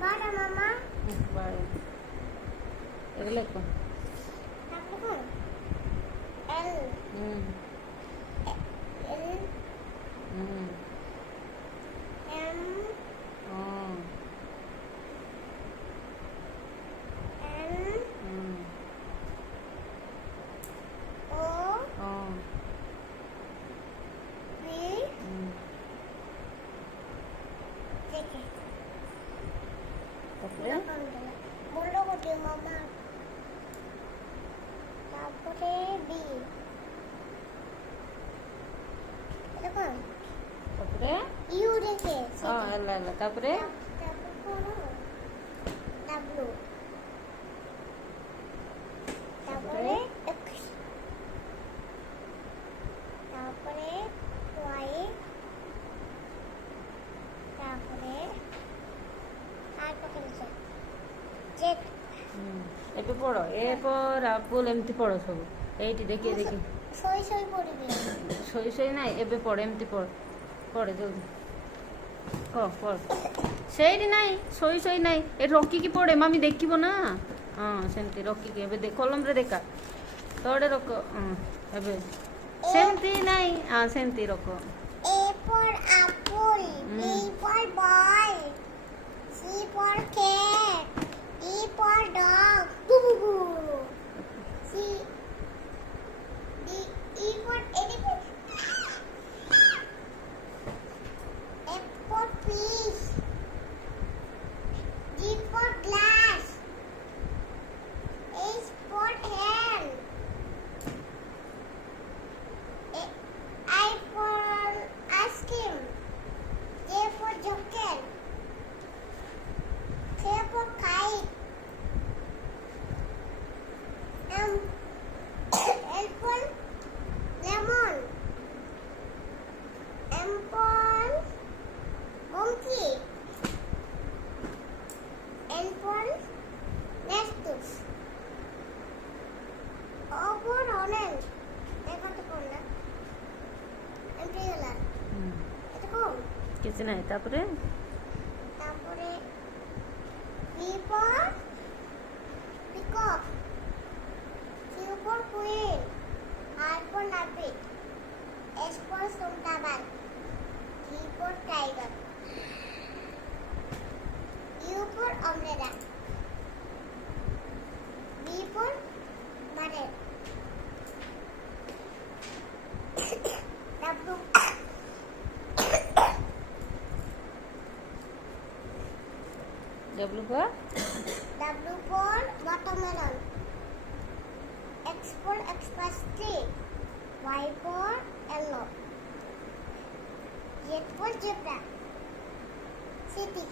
Bye, Mama. Bye. Egle ko. L. Hmm. L. Hmm. M. Oh. N. Hmm. O. Oh. V. Hmm. Sige. Tapos? Bolo ko din, Mama. তারপরে B. এরকম তারপরে you রেখে এলা এলা তারপরে তারপর করো W. তারপরে X. তারপরে Y. তারপরে আর কত আছে Z. ଏବେ ପଢ ଏ ପର ଆପୁଲ ଏମିତି ପଢ ସବୁ ଏଇଠି ଦେଖି ଦେଖି ଶୋଇ ଶୋଇ ପଡ଼ିବି ଶୋଇ ଶୋଇ ନାହିଁ ଏବେ ପଢ ଏମିତି ପଢ ପଢେ ଜଲ୍ଦି କହ ପଢ ସେଇଠି ନାହିଁ ଶୋଇ ଶୋଇ ନାହିଁ ଏଠି ରଖିକି ପଢେ ମାମି ଦେଖିବ ନା ହଁ ସେମିତି ରଖିକି ଏବେ କଲମରେ ଦେଖା ତଳେ ରଖ ହଁ ଏବେ ସେମିତି ନାହିଁ ହଁ ସେମିତି ରଖ A for apple, B for ball, C for cat, D for dog, C, D, E for elephant, F for fish, G for glass, H for hand, I for ice cream, J for jacket, K for kite, L for lemon, M for monkey, N for lettuce, O for orange. দেখো তো কোনটা এমনি গেলাম এটা কোন କିଛି ନାହିଁ ତାପରେ তারপরে P for peacock, Q for queen, R for rabbit, S for sundaban, T for tiger, U for umbrella, B for button, W W for W for watermelon, X for express tree, Y for yellow, Z for zebra, city.